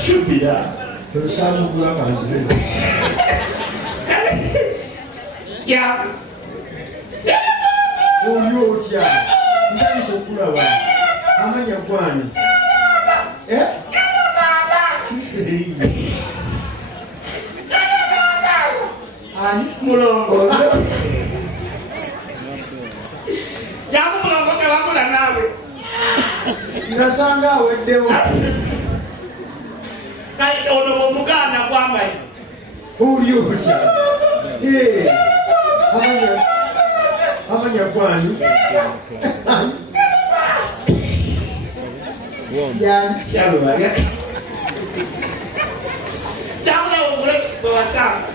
Should be that. Some good ones. Yeah. Oh, you, yeah. Is that so cool? How many are one? Eh? You say, I'm Mulongo. Yamu na nawe. Nasanga wedewo. Kai ono mugana kwamba. Uliyocha. Amanya kwani. Ya chalo ya. Chalo umure kwa sana.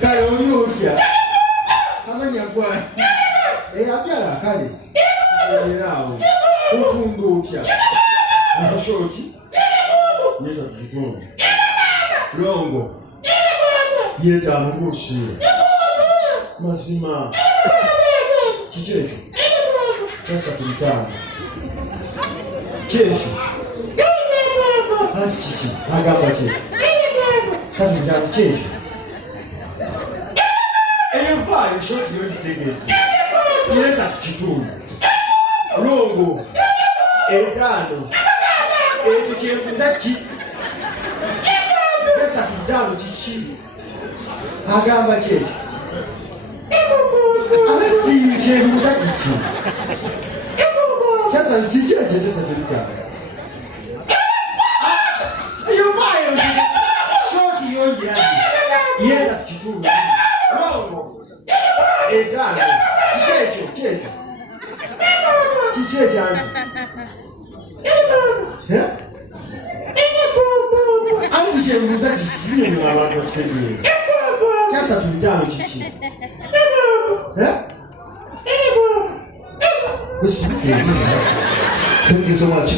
Kai uliyocha. Amanya kwani. Ajala kale. Nirawo. Utunducha. Ashoti. Yesa kitundu. Longo. Yeta mukushi. Masima. Chichecho. Chasa tulitana. Checho. Hati chichi. Agamba checho. Sasa tulitana checho. Eyo shoti yonditegedde. Yesa kitundu. Longo. Etano. Echo kyekuza ki. Chasa tulitana chichi. Agamba checho. Ati cheruza kichi. Chasa chichi chesa tulitana. You fire. Shoti yonditegedde. Yesa kitundu. Longo. Etano. Chichecho. Chichecho anti. Eh? Anti cheruza chichi ni abantu bakitegere. Chasa tulitano chichi. Eh? This is so much.